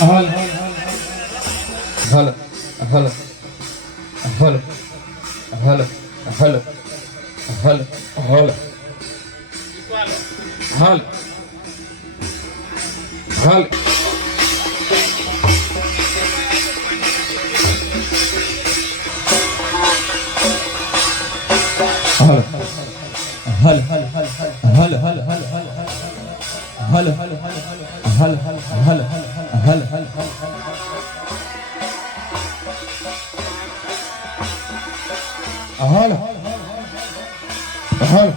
હલ હલ હલ હલ હલ હલ હલ હલ હલ હલ हल हल हल हल हल हल हल हल हल हल हल हल हल हल हल हल हल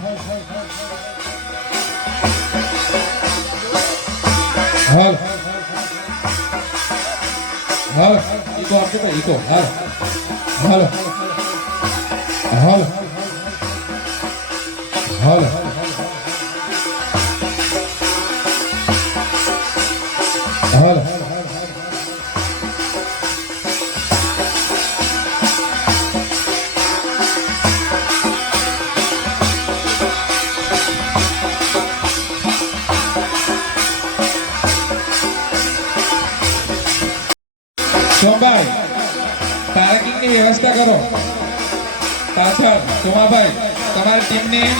हल हल इको आपके पे इको हल हल हल हल हल સોમભાઈ પાર્કિંગની વ્યવસ્થા કરો પાછળ સોમાભાઈ તમારી ટીમની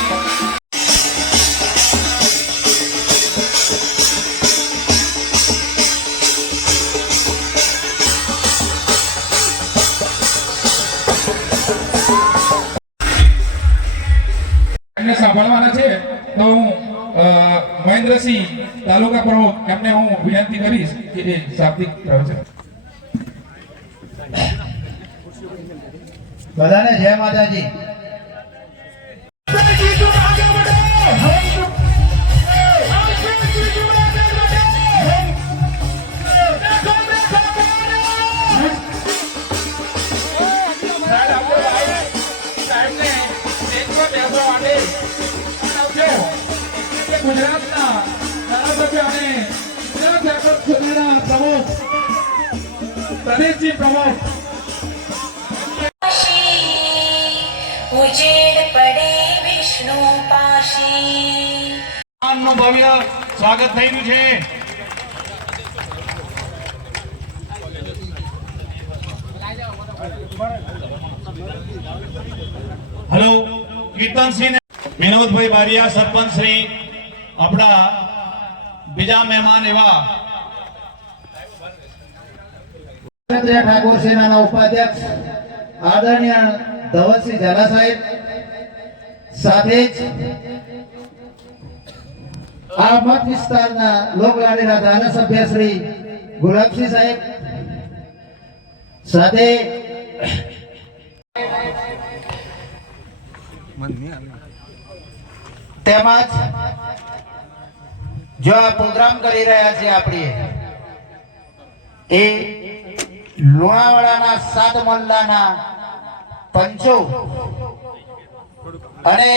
સાંભળવાના છે તો હું મહેન્દ્રસિંહ તાલુકા પ્રમુખ એમને હું વિનંતી કરીશ કે જે શાબ્દિક પ્રવચન. બધાને જય માતાજી. ગુજરાતના ધારાસભ્ય અને ગુજરાત જાગૃત સમિતિના પ્રમુખ પ્રદેશજી પ્રમુખ ઉજેડ પડે વિષ્ણુ પાશી નું ભવ્ય સ્વાગત થઈ રહ્યું છે. હેલો કીર્તનસિંહ વિનોદભાઈ બારિયા સરપંચ શ્રી આપણા બીજા મહેમાન એવા ઠાકોર સેનાના ઉપાધ્યક્ષ આદરણીય ધવલસિંહ ઝાલા સાહેબ સાથે જ આ મત વિસ્તારના લોકલાડીના ધારાસભ્ય શ્રી ગુલાબસિંહ સાહેબ સાથે તેમજ જો આ પ્રોગ્રામ કરી રહ્યા છે આપણે એ લુણાવાડાના સાત મલ્લાના પંચો અને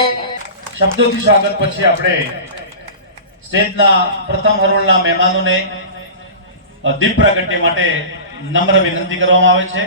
શબ્દોથી સ્વાગત પછી આપણે સ્ટેજના પ્રથમ હરોળના મહેમાનોને દીપ પ્રાગટ્ય માટે નમ્ર વિનંતી કરવામાં આવે છે.